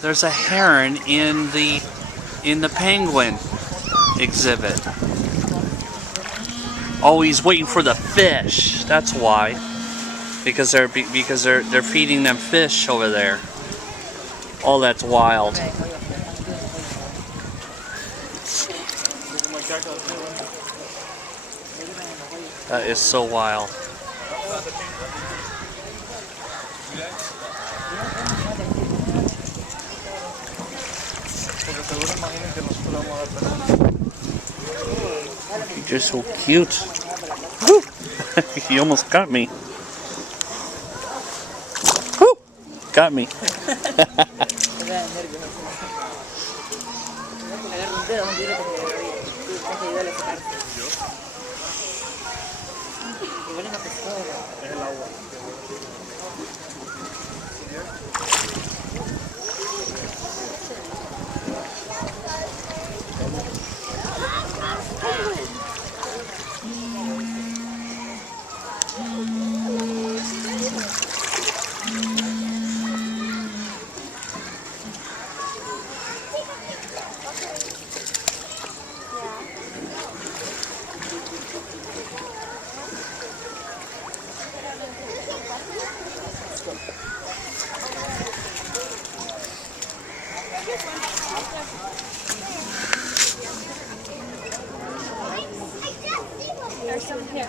There's a heron in the penguin exhibit. Oh, he's waiting for the fish. That's why. Because they're feeding them fish over there. Oh, that's wild. That is so wild. You're just so cute. Woo! He almost got me. Woo! Got me. There's some here.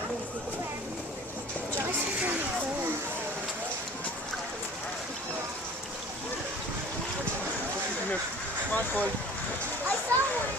I saw one.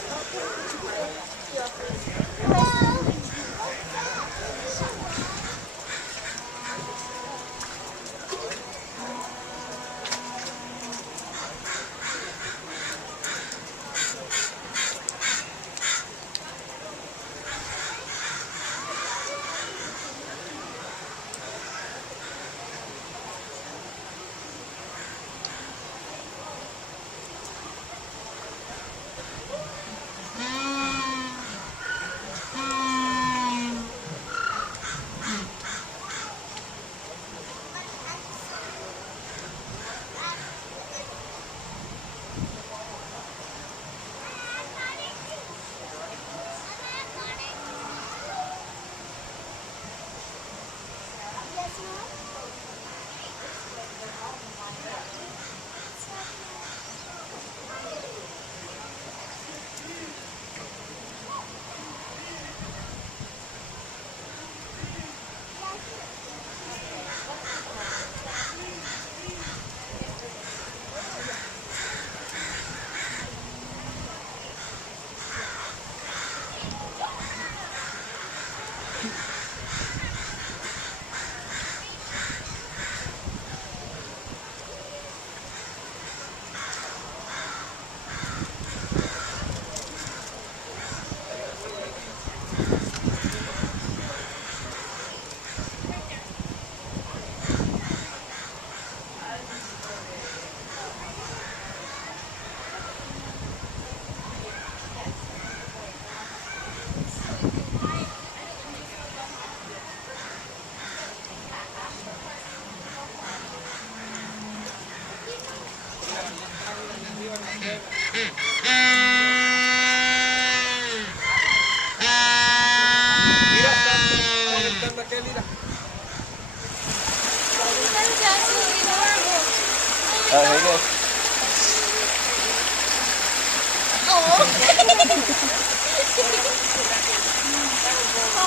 Here you go.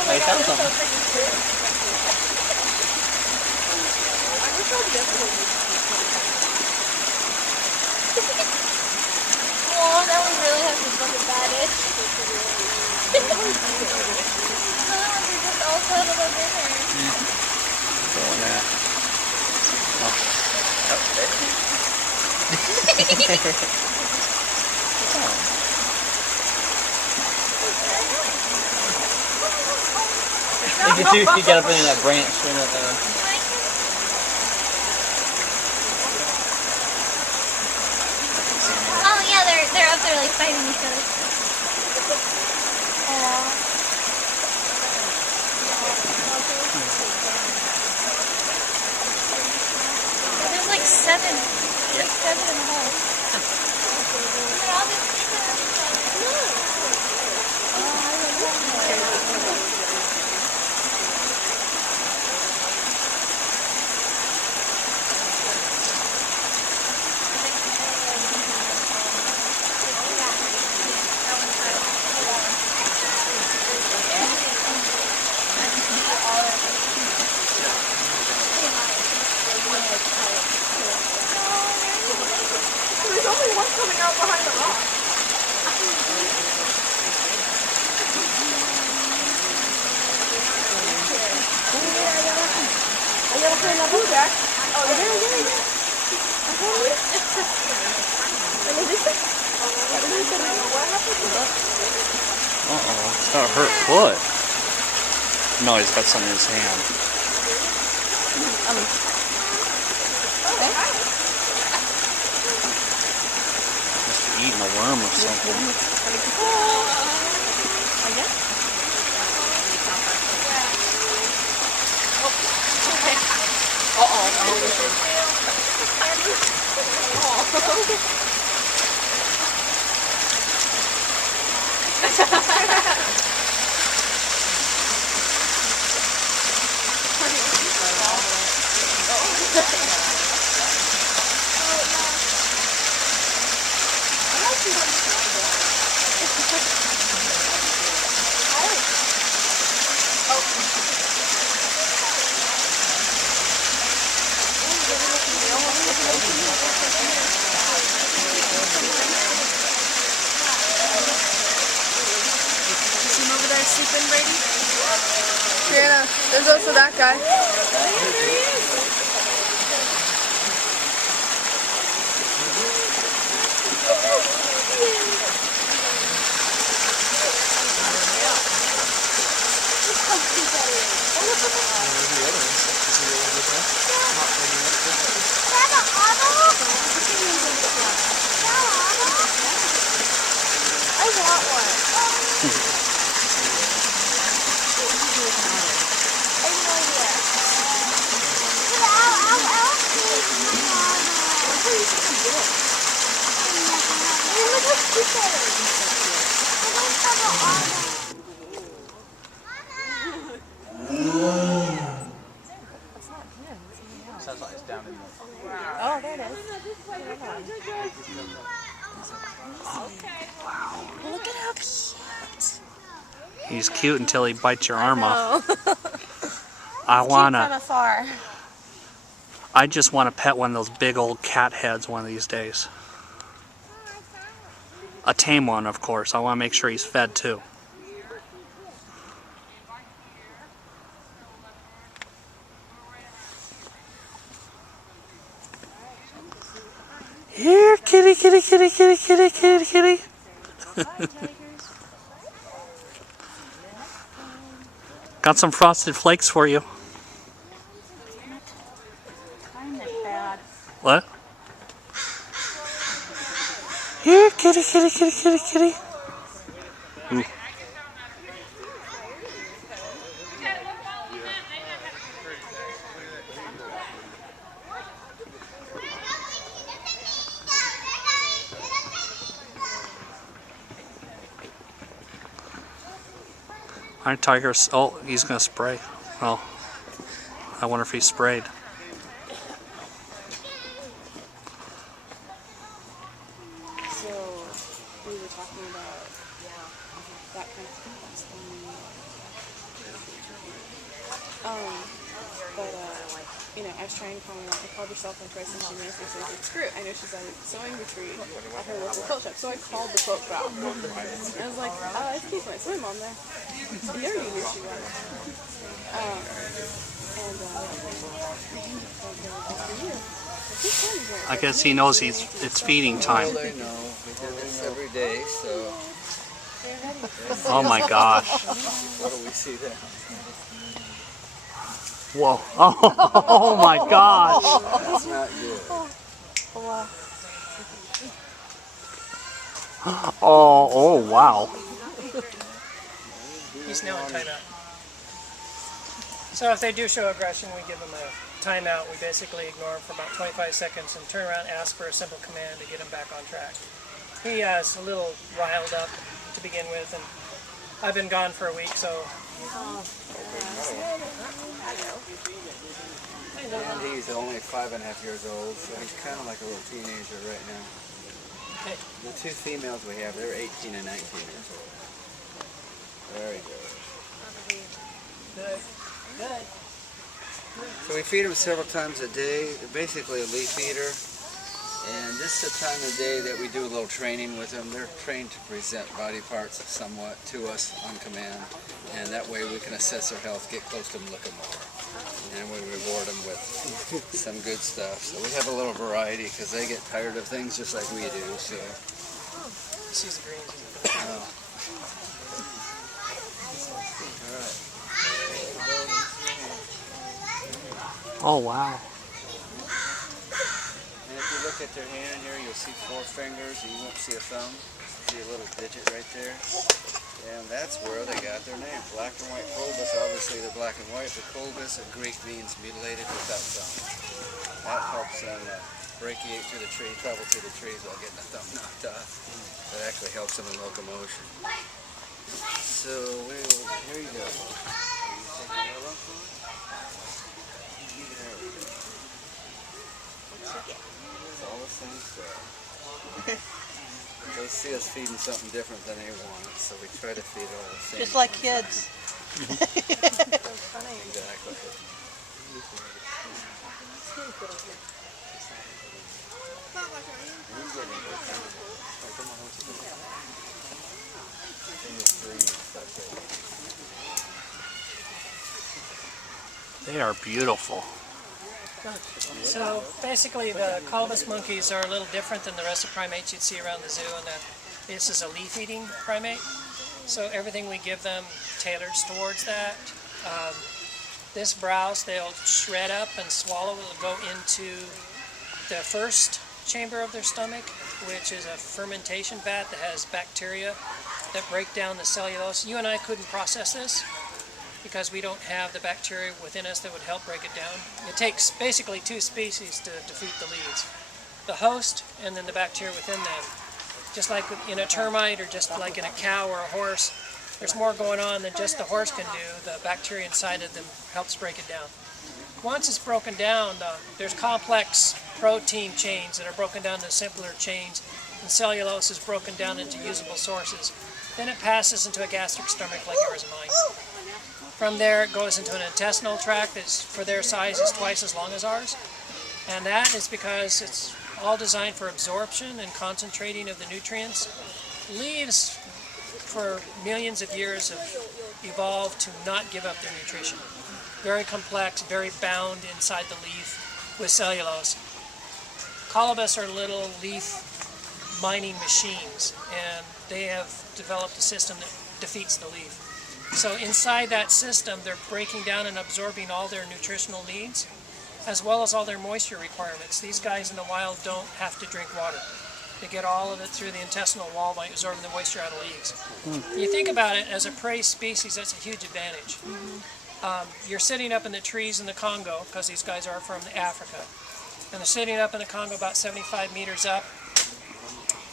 I found something. Oh, that would really have to fucking bad it. They're just all cuddled up in there. Going there. You can see if you get up into that branch straight up there. Oh yeah, they're up there like fighting each other. Aww. There's like seven. Yeah. Like 7 in the hole. There's only one coming out behind the rock. Uh-oh, it's got a hurt foot. No, he's got something in his hand. Must be eating a worm or something. Over there sleeping, Brady? Brianna, there's also that guy. I want one. Sounds like it's down in the... Oh, there it is. Wow. Look at how cute. He's cute until he bites your arm off. From afar. I just want to pet one of those big old cat heads one of these days. A tame one, of course. I want to make sure he's fed too. Here, kitty, kitty, kitty, kitty, kitty, kitty, kitty. Got some frosted flakes for you. What? Here, kitty, kitty, kitty, kitty, kitty. Ooh. Alright, Tiger. Oh, he's gonna spray. Oh, I wonder if he sprayed. So, we were talking about that kind of thing. But, you know, I was trying to call her. I called her cell phone twice and she made me say, screw it. I know she's at a sewing retreat at her local quilt shop. So I called the quilt shop. And I was like, it's Keith, my swim on there. And they already knew she was. I guess he knows it's feeding time. Well, they know. We do this every day, so... Oh my gosh. What do we see there? Whoa. Oh my gosh. That's not good. Oh wow. He's now in timeout. So if they do show aggression, we give them a timeout, we basically ignore him for about 25 seconds and turn around and ask for a simple command to get him back on track. He is a little riled up to begin with, and I've been gone for a week, so... And he's only 5.5 years old, so he's kind of like a little teenager right now. Okay. The two females we have, they're 18 and 19 years old. Very good. Good. Good. So we feed them several times a day. They're basically a leaf eater. And this is the time of day that we do a little training with them. They're trained to present body parts somewhat to us on command. And that way we can assess their health, get close to them, look them over. And we reward them with some good stuff. So we have a little variety because they get tired of things just like we do. So. She's green. All right. Oh, wow. And if you look at their hand here, you'll see 4 fingers, and you won't see a thumb. See a little digit right there? And that's where they got their name. Black and white colobus, obviously they're black and white, but colobus in Greek means mutilated without thumb. That helps them brachiate through the tree, travel through the trees while getting the thumb knocked off. That actually helps them in locomotion. So, here you go. You take another one for it? There we go. It's all the same stuff. They see us feeding something different than they want, so we try to feed all the same. Just like kids. Exactly. They are beautiful. So basically the colobus monkeys are a little different than the rest of primates you'd see around the zoo in that this is a leaf-eating primate. So everything we give them tailors towards that. This browse they'll shred up and swallow. Will go into the first chamber of their stomach, which is a fermentation vat that has bacteria that break down the cellulose. You and I couldn't process this because we don't have the bacteria within us that would help break it down. It takes basically 2 species to defeat the leaves. The host and then the bacteria within them. Just like in a termite or just like in a cow or a horse, there's more going on than just the horse can do. The bacteria inside of them helps break it down. Once it's broken down, there's complex protein chains that are broken down into simpler chains, and cellulose is broken down into usable sources. Then it passes into a gastric stomach like yours and mine. From there it goes into an intestinal tract that for their size is twice as long as ours. And that is because it's all designed for absorption and concentrating of the nutrients. Leaves for millions of years have evolved to not give up their nutrition. Very complex, very bound inside the leaf with cellulose. Colobus are little leaf mining machines, and they have developed a system that defeats the leaf. So inside that system, they're breaking down and absorbing all their nutritional needs, as well as all their moisture requirements. These guys in the wild don't have to drink water. They get all of it through the intestinal wall by absorbing the moisture out of leaves. You think about it, as a prey species, that's a huge advantage. You're sitting up in the trees in the Congo, because these guys are from Africa, and they're sitting up in the Congo about 75 meters up.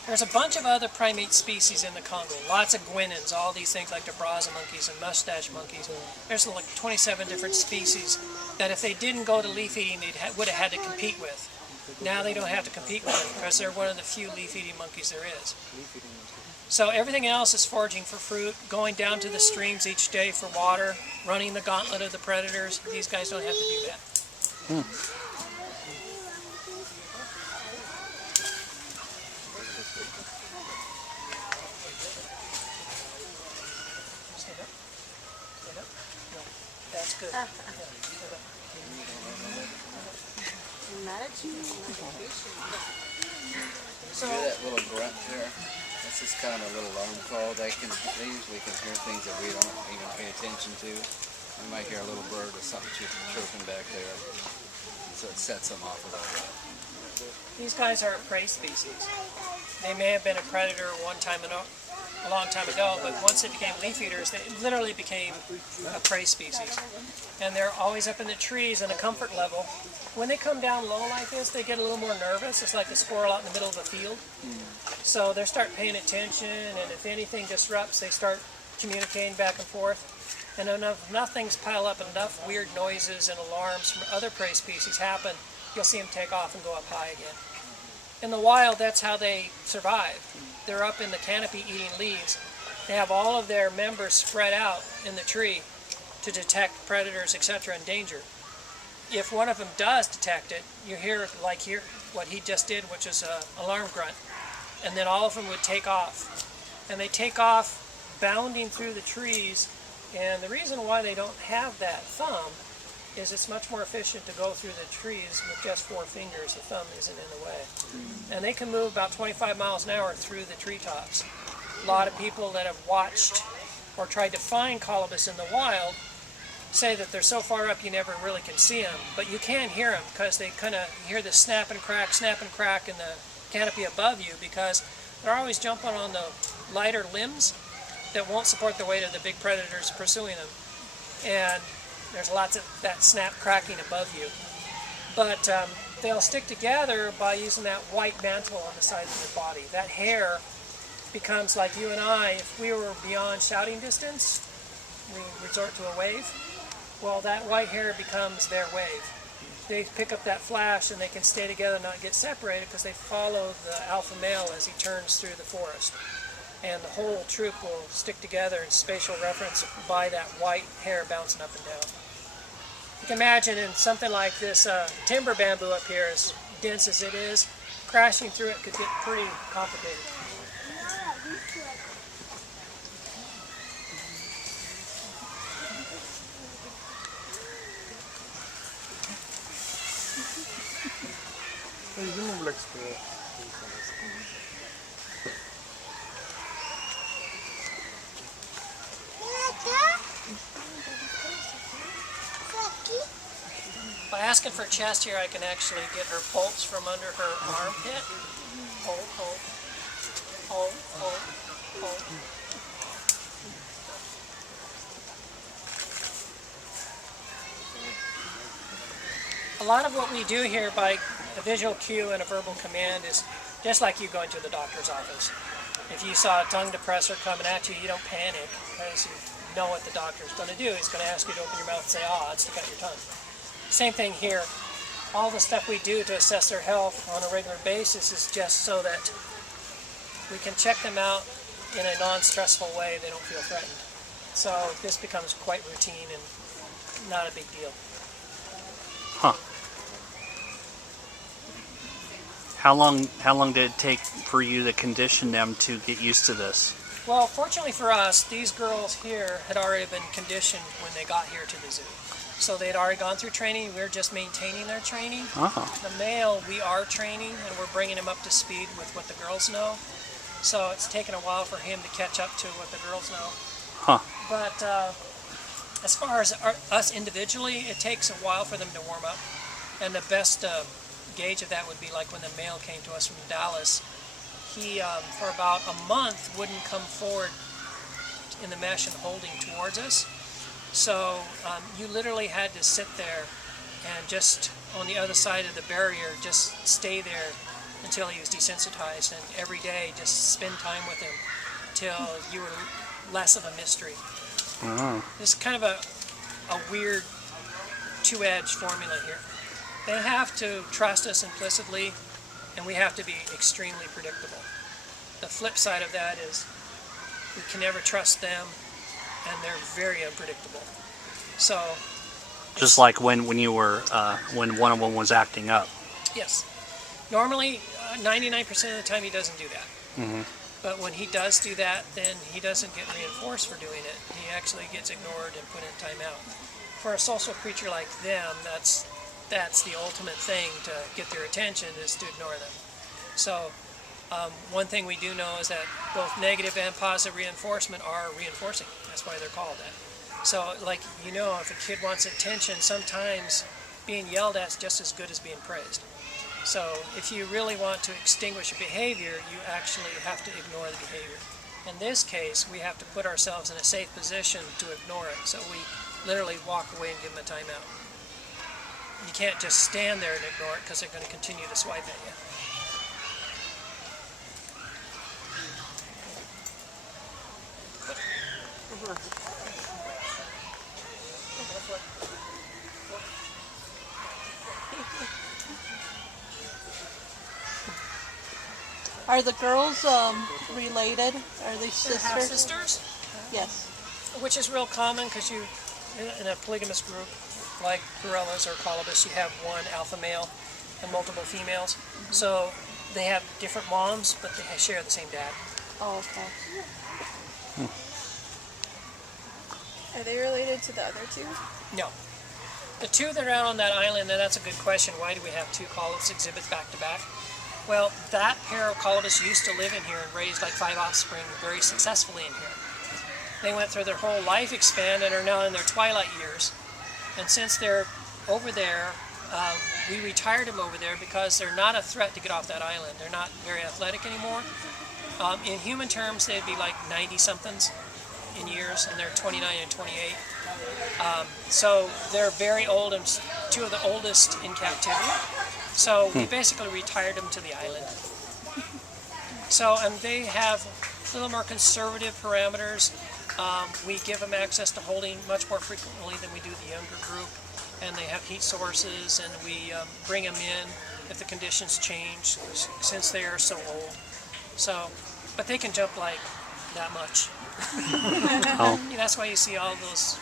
There's a bunch of other primate species in the Congo, lots of guenons, all these things like the Brazza monkeys and mustache monkeys. There's like 27 different species that if they didn't go to leaf eating, they would have had to compete with. Now they don't have to compete with them because they're one of the few leaf-eating monkeys there is. So everything else is foraging for fruit, going down to the streams each day for water, running the gauntlet of the predators. These guys don't have to do that. Stand up. Stand up. No, that's good. Yeah, stand up. So hear that little grunt there? That's just kind of a little alarm call. They usually can hear things that we don't even pay attention to. We might hear a little bird or something chirping back there. So it sets them off a little bit. These guys are a prey species. They may have been a predator one time a long time ago, but once they became leaf eaters, they literally became a prey species. And they're always up in the trees in a comfort level. When they come down low like this, they get a little more nervous. It's like a squirrel out in the middle of a field. So they start paying attention, and if anything disrupts, they start communicating back and forth. And enough things pile up, enough weird noises and alarms from other prey species happen, you'll see them take off and go up high again. In the wild, that's how they survive. They're up in the canopy eating leaves. They have all of their members spread out in the tree to detect predators, etc., and danger. If one of them does detect it, you hear, like here, what he just did, which is an alarm grunt. And then all of them would take off. And they take off bounding through the trees. And the reason why they don't have that thumb is it's much more efficient to go through the trees with just 4 fingers. The thumb isn't in the way. And they can move about 25 miles an hour through the treetops. A lot of people that have watched or tried to find colobus in the wild say that they're so far up you never really can see them, but you can hear them because they kind of hear the snap and crack in the canopy above you, because they're always jumping on the lighter limbs that won't support the weight of the big predators pursuing them. And there's lots of that snap cracking above you. But they'll stick together by using that white mantle on the side of their body. That hair becomes like you and I. If we were beyond shouting distance, we resort to a wave. Well, that white hair becomes their wave. They pick up that flash and they can stay together and not get separated because they follow the alpha male as he turns through the forest. And the whole troop will stick together in spatial reference by that white hair bouncing up and down. You can imagine in something like this timber bamboo up here, as dense as it is, crashing through it could get pretty complicated. By asking for chest here, I can actually get her pulse from under her armpit. Hold, hold, hold, hold, hold. A lot of what we do here by a visual cue and a verbal command is just like you going to the doctor's office. If you saw a tongue depressor coming at you, you don't panic because you know what the doctor's going to do. He's going to ask you to open your mouth and say, ah, and stick out your tongue. Same thing here. All the stuff we do to assess their health on a regular basis is just so that we can check them out in a non-stressful way. They don't feel threatened. So this becomes quite routine and not a big deal. Huh. How long did it take for you to condition them to get used to this? Well, fortunately for us, these girls here had already been conditioned when they got here to the zoo. So they had already gone through training. We're just maintaining their training. Oh. The male, we are training, and we're bringing him up to speed with what the girls know. So it's taken a while for him to catch up to what the girls know. Huh. But as far as us individually, it takes a while for them to warm up. And the best gauge of that would be like when the male came to us from Dallas. He, for about a month, wouldn't come forward in the mesh and holding towards us. So you literally had to sit there and just on the other side of the barrier, just stay there until he was desensitized, and every day just spend time with him till you were less of a mystery. Oh. It's kind of a weird two-edged formula here. They have to trust us implicitly, and we have to be extremely predictable. The flip side of that is we can never trust them, and they're very unpredictable. So, Just like when you were when one of them was acting up. yes, normally 99% of the time he doesn't do that. Mm-hmm. But when he does do that, then he doesn't get reinforced for doing it. He actually gets ignored and put in timeout. For a social creature like them, that's the ultimate thing to get their attention, is to ignore them. So one thing we do know is that both negative and positive reinforcement are reinforcing. That's why they're called that. So like, you know, if a kid wants attention, sometimes being yelled at is just as good as being praised. So if you really want to extinguish a behavior, you actually have to ignore the behavior. In this case, we have to put ourselves in a safe position to ignore it, so we literally walk away and give them a timeout. You can't just stand there and ignore it because they're going to continue to swipe at you. Are the girls related? Are they They're half sisters? sisters, Yes. which is real common because you, in a polygamous group like gorillas or colobus, you have one alpha male and multiple females. So they have different moms, but they share the same dad. Oh, okay. Are they related to the other two? No. The two that are out on that island, and that's a good question. Why do we have two colobus exhibits back to back? Well, that pair of colobus used to live in here and raised like 5 offspring very successfully in here. They went through their whole life span and are now in their twilight years. And since they're over there, we retired them over there because they're not a threat to get off that island. They're not very athletic anymore. In human terms, they'd be like 90-somethings in years, and they're 29 and 28. So they're very old and two of the oldest in captivity. So we basically retired them to the island. So, and they have a little more conservative parameters. We give them access to holding much more frequently than we do the younger group. And they have heat sources, and we bring them in if the conditions change since they are so old. So, but they can jump like that much. Oh. Yeah, that's why you see all those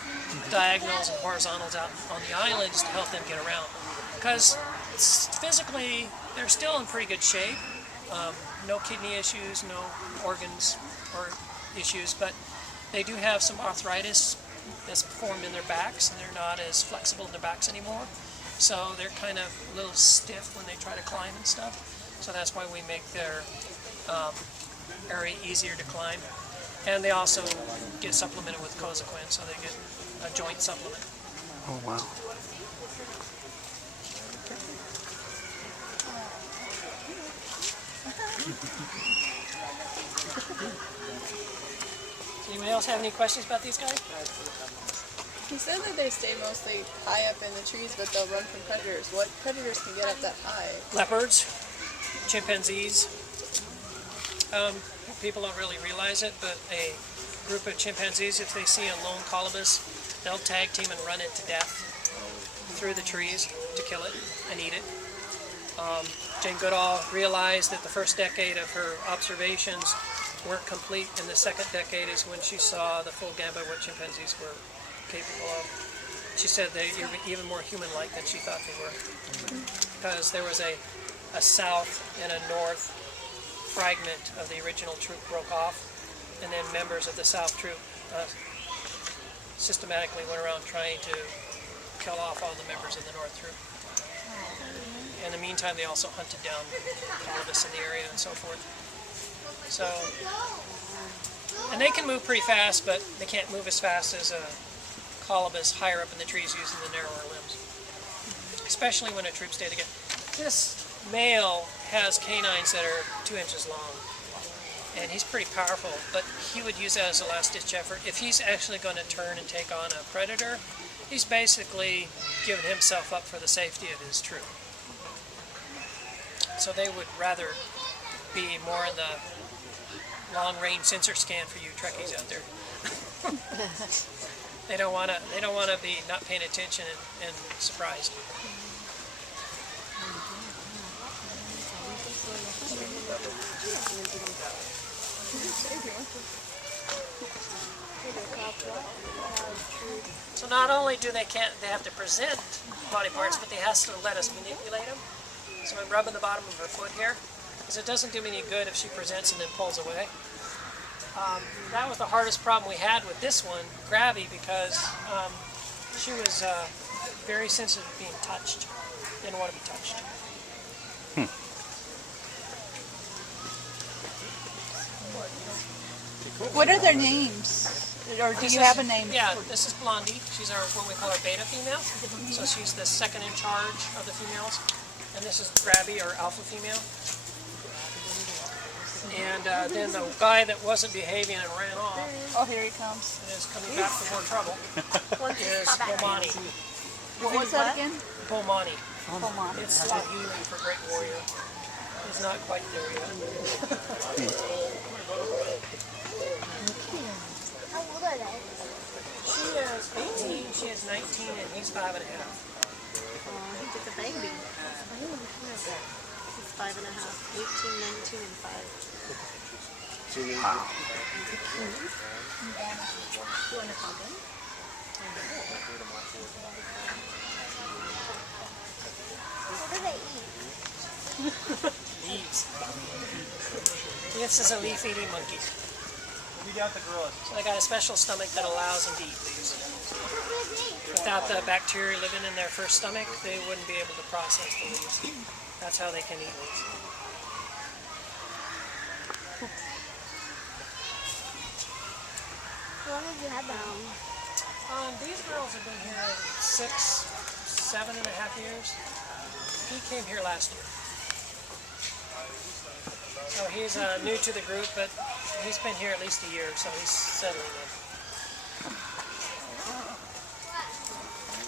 diagonals and horizontals out on the island, just to help them get around. Because physically, they're still in pretty good shape. No kidney issues, no organs or issues, but they do have some arthritis that's formed in their backs, and they're not as flexible in their backs anymore. So they're kind of a little stiff when they try to climb and stuff. So that's why we make their area easier to climb. And they also get supplemented with cosequin, so they get a joint supplement. Oh, wow. Does anybody else have any questions about these guys? You said that they stay mostly high up in the trees, but they'll run from predators. What predators can get up that high? Leopards, chimpanzees. People don't really realize it, but a group of chimpanzees, if they see a lone colobus, they'll tag team and run it to death through the trees to kill it and eat it. Jane Goodall realized that the first decade of her observations weren't complete, and the second decade is when she saw the full gambit of what chimpanzees were capable of. She said they're even more human-like than she thought they were, because there was a south and a north fragment of the original troop broke off, and then members of the south troop systematically went around trying to kill off all the members of the north troop. In the meantime, they also hunted down colobus in the area and so forth. So, and they can move pretty fast, but they can't move as fast as a colobus higher up in the trees using the narrower limbs, especially when a troop stay together. This male has canines that are 2 inches long, and he's pretty powerful, but he would use that as a last-ditch effort. If he's actually going to turn and take on a predator, he's basically given himself up for the safety of his troop. So they would rather be more in the long-range sensor scan for you Trekkies out there. They don't want to be not paying attention and surprised. So not only do they have to present body parts, but they have to let us manipulate them. So I'm rubbing the bottom of her foot here, because it doesn't do me any good if she presents and then pulls away. That was the hardest problem we had with this one, Grabby, because she was very sensitive to being touched. Didn't want to be touched. What are their names? Or do you have a name? Yeah, this is Blondie. She's what we call our beta female. So she's the second in charge of the females. And this is Grabby, or alpha female. And then the guy that wasn't behaving and ran off Oh, here he comes. and is coming back for more trouble is Bomani. What was that again? Bomani. Pomani. It's the healing for Great Warrior. He's not quite there yet. How old are they? She is 18, she is 19, and he's 5 and a half. He's just a baby. He's 5 and a half. 18, 19, and 5. See, You want to hug him? What do they eat? Leaves. This is a leaf-eating monkey. So they got a special stomach that allows them to eat leaves. Without the bacteria living in their first stomach, they wouldn't be able to process the leaves. That's how they can eat leaves. How long have you had them? These girls have been here 6, 7.5 years. He came here last year. So he's new to the group, but he's been here at least a year, so he's settling in.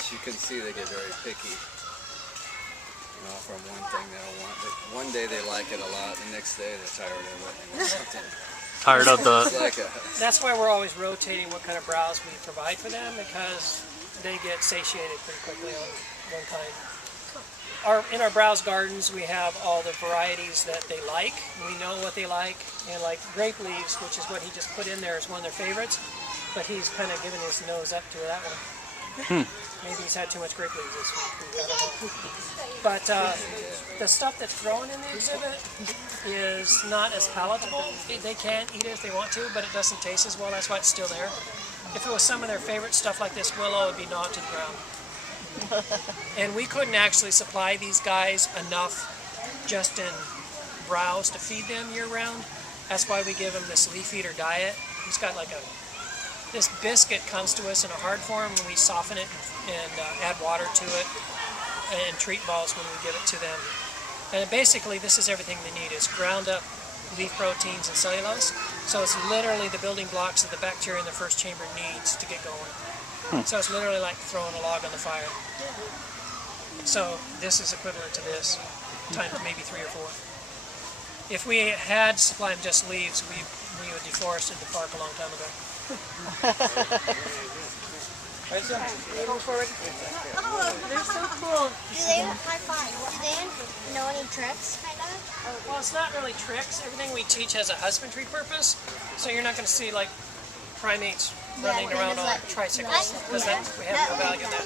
as you can see, they get very picky. You know, from one thing they'll want. But one day they like it a lot, the next day they're tired of it. And it's something. Tired of the. It's like a, That's why we're always rotating what kind of browse we provide for them, because they get satiated pretty quickly on one kind. In our browse gardens, we have all the varieties that they like. We know what they like, and like grape leaves, which is what he just put in there, is one of their favorites. But he's kind of giving his nose up to that one. Maybe he's had too much grape leaves this week. I don't know. But the stuff that's grown in the exhibit is not as palatable. They can eat it if they want to, but it doesn't taste as well. That's why it's still there. If it was some of their favorite stuff like this willow, it would be gnawed to the ground. And we couldn't actually supply these guys enough just in browse to feed them year round. That's why we give them this leaf eater diet. He's got like this biscuit comes to us in a hard form, and we soften it and add water to it and treat balls when we give it to them. And basically this is everything they need. It's ground up leaf proteins and cellulose. So it's literally the building blocks that the bacteria in the first chamber needs to get going. So it's literally like throwing a log on the fire. So this is equivalent to this, times maybe 3 or 4. If we had supplied just leaves, we would deforested the park a long time ago. Go forward. Oh, they're so cool. Do they high five? Do they know any tricks, kind of? Well, it's not really tricks. Everything we teach has a husbandry purpose. So you're not going to see like primates running around on tricycles, because we have no value in that.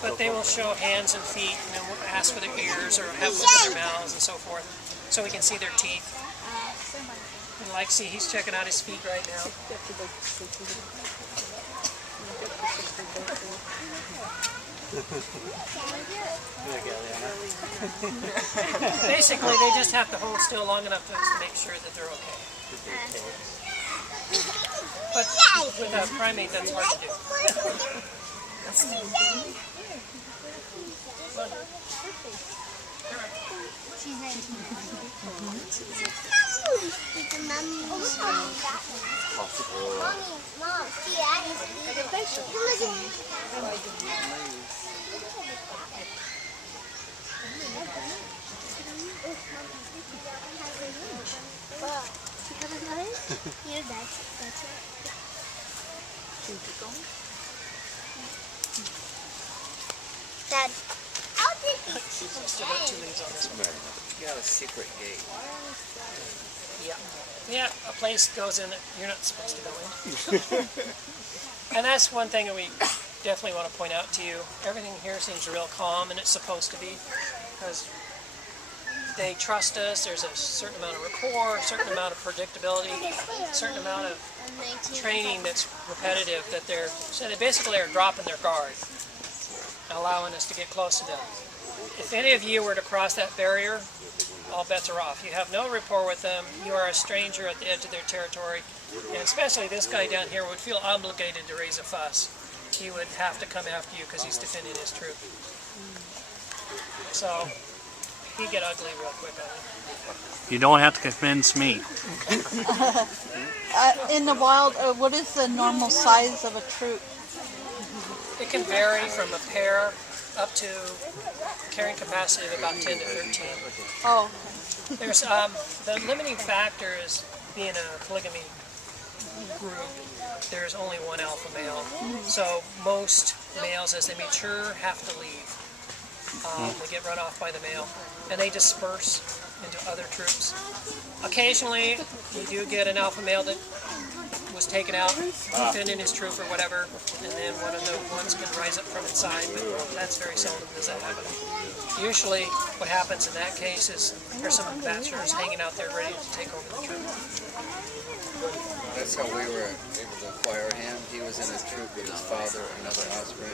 But they will show hands and feet, and then we'll ask for their ears or have them look at their mouths and so forth, so we can see their teeth. And like, see, he's checking out his feet right now. Basically, they just have to hold still long enough to make sure that they're okay. But with a primate, that's hard to do. She's 19. Mommy, Mom, see, Addie's yeah, that's it. Dad, I'll take it. Still got 2 leaves on this one. you got a secret gate. Yeah. Yeah, a place goes in that you're not supposed to go in. And that's one thing that we definitely want to point out to you. Everything here seems real calm, and it's supposed to be, because they trust us. There's a certain amount of rapport, a certain amount of predictability, a certain amount of training that's repetitive, that so they basically are dropping their guard, allowing us to get close to them. If any of you were to cross that barrier, all bets are off. You have no rapport with them. You are a stranger at the edge of their territory. And especially this guy down here would feel obligated to raise a fuss. He would have to come after you because he's defending his troop. So he'd get ugly real quick on it. You don't have to convince me. In the wild, what is the normal size of a troop? It can vary from a pair up to carrying capacity of about 10 to 13. Oh, There's the limiting factor is being a polygamy group. There's only one alpha male, so most males, as they mature, have to leave. They get run off by the male, and they disperse into other troops. Occasionally, you do get an alpha male that was taken out, fit in his troop or whatever, and then one of the ones can rise up from inside, but that's very seldom does that happen. Usually, what happens in that case is there's some bachelors hanging out there ready to take over the troop. That's how we were able to acquire him. He was in a troop with his father, another offspring.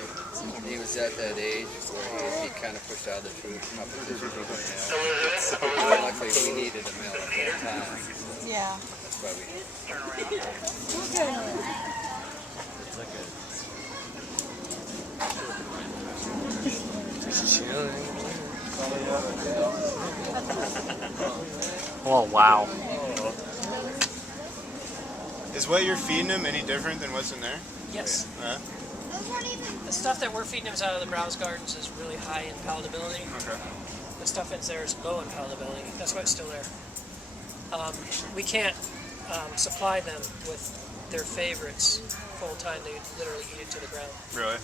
He was at that age where he kind of pushed out of the troop, competition with a male. Luckily, we needed a male at that time. yeah. That's why we... Oh, wow. Is what you're feeding them any different than what's in there? Yes. Huh? The stuff that we're feeding them is out of the browse gardens is really high in palatability. Okay. The stuff in there is low in palatability. That's why it's still there. We can't supply them with their favorites full time. They literally eat it to the ground. Really?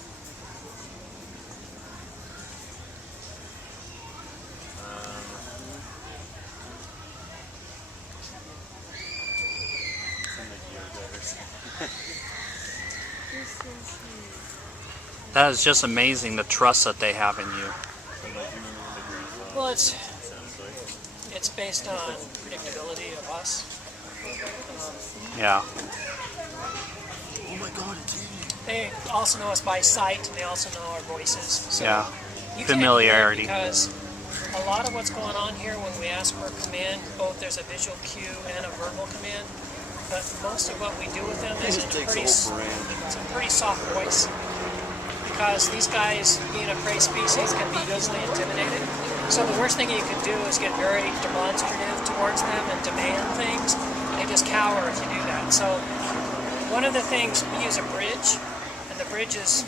That is just amazing, the trust that they have in you. Well, it's based on predictability of us. Yeah. They also know us by sight, and they also know our voices. So Yeah. you can't Familiarity. hear it because a lot of what's going on here when we ask for a command, both there's a visual cue and a verbal command, but most of what we do with them is in a pretty soft voice. Because these guys, being a prey species, can be easily intimidated. So the worst thing you can do is get very demonstrative towards them and demand things. They just cower if you do that. So one of the things, we use a bridge, and the bridge is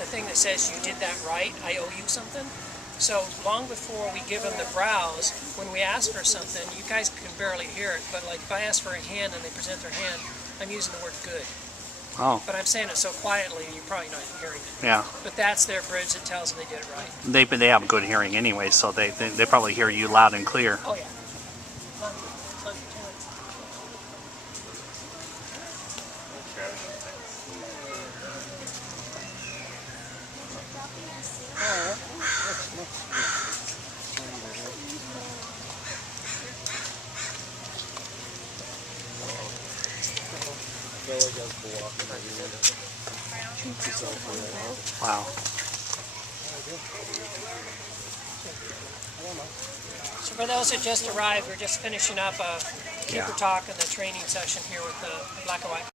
the thing that says you did that right, I owe you something. So long before we give them the browse, when we ask for something, you guys can barely hear it, but like if I ask for a hand and they present their hand, I'm using the word good. Oh, But I'm saying it so quietly, you're probably not hearing it. yeah. But that's their bridge that tells them they did it right. They have good hearing anyway, so they probably hear you loud and clear. Oh, yeah. Wow. So for those that just arrived, we're just finishing up a keeper Yeah. talk and the training session here with the black and white.